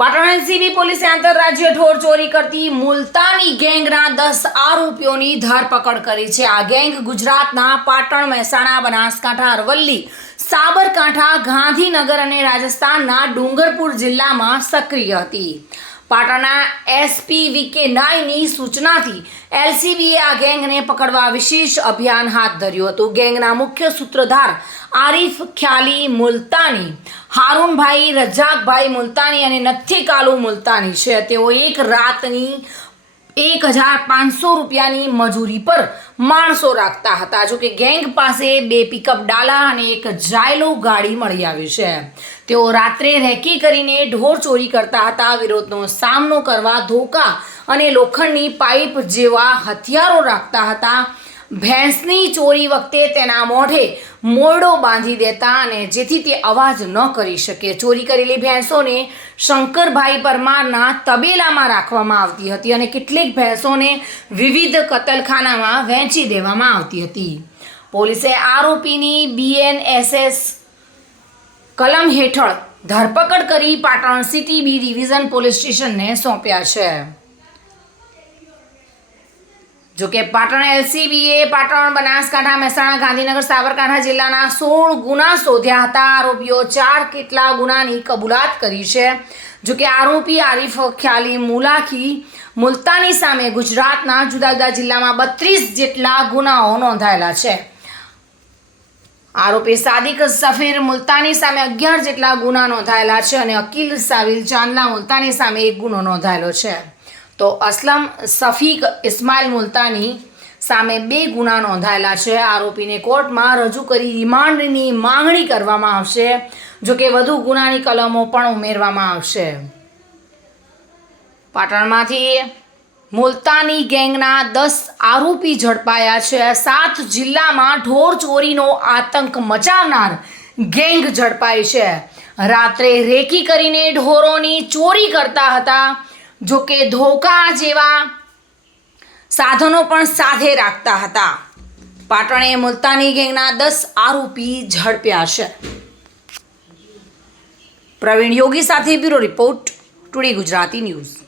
Patan NCB પોલીસે આંતરરાજ્ય ઢોર ચોરી કરતી મુલતાની ગેંગના દસ આરોપીઓની ધરપકડ કરી છે. આ ગેંગ ગુજરાતના પાટણ મહેસાણા, બનાસકાંઠા, અરવલ્લી, સાબરકાંઠા, ગાંધીનગર અને રાજસ્થાનના ડુંગરપુર જિલ્લામાં સક્રિય હતી. પાટણના એસપી વીકે નાયની સૂચનાથી એલસીબીએ આ ગેંગને પકડવા વિશેષ અભિયાન હાથ ધર્યું હતું. ગેંગના મુખ્ય સૂત્રધાર આરીફ ખ્યાલી મુલતાની, હારૂનભાઈ રજાકભાઈ મુલતાની અને નથ્થી કાલુ મુલતાની છે. તેઓ એક રાતની એક હજાર પાંચસો રૂપિયાની મજૂરી પર માણસો રાખતા હતા. જો કે ગેંગ પાસે બે પિકઅપ ડાલા અને એક જાયલો ગાડી મળી આવી છે. તેઓ રાત્રે રેકી કરીને ઢોર ચોરી કરતા હતા. વિરોધનો સામનો કરવા ધોકા અને લોખંડની પાઇપ જેવા હથિયારો રાખતા હતા. ભેંસની ચોરી વખતે તેના મોઢે મોરડો બાંધી દેતા અને જેથી તે અવાજ ન કરી શકે. ચોરી કરેલી ભેંસોને શંકરભાઈ પરમારના તબેલામાં રાખવામાં આવતી હતી અને કેટલીક ભેંસોને વિવિધ કતલખાનામાં વહેંચી દેવામાં આવતી હતી. પોલીસે આરોપીની બીએનએસએસ કલમ હેઠળ ધરપકડ કરી Patan city B division police સ્ટેશનને સોંપ્યા છે. જોકે પાટણ એલસીબીએ પાટણ બનાસકાંઠા મહેસાણા ગાંધીનગર સાબરકાંઠા જિલ્લાના સોળ ગુના શોધ્યા હતા. આરોપીઓ ચાર કેટલા ગુનાની કબૂલાત કરી છે? જોકે આરોપી આરીફ ખ્યાલી મુલાખી મુલતાની સામે ગુજરાતના જુદા જુદા જિલ્લામાં બત્રીસ જેટલા ગુનાઓ નોંધાયેલા છે. આરોપી સાદિક સફીર મુલતાની સામે અગિયાર જેટલા ગુના નોંધાયેલા છે અને અકીલ સાવિલ ચાંદલા મુલતાની સામે એક ગુનો નોંધાયેલો છે. તો અસલમ સફીક ઇસ્માઇલ મુલતાની સામે બે ગુના નોંધાયેલા છે. આરોપીને કોર્ટમાં રજૂ કરી રિમાન્ડની માંગણી કરવામાં આવશે જોકે વધુ ગુનાની કલમો પણ ઉમેરવામાં આવશે. પાટણમાંથી મુલતાની ગેંગના દસ આરોપી ઝડપાયા છે. સાત જિલ્લામાં ઢોર ચોરીનો આતંક મચાવનાર ગેંગ ઝડપાઈ છે. રાત્રે રેકી કરીને ઢોરોની ચોરી કરતા હતા. જો કે ધોકા જેવા સાધનો પણ સાથે રાખતા હતા. પાટણે મુલતાની ગેંગના દસ આરોપી ઝડપ્યા છે. પ્રવીણ યોગી સાથે bureau report, today Gujarati news.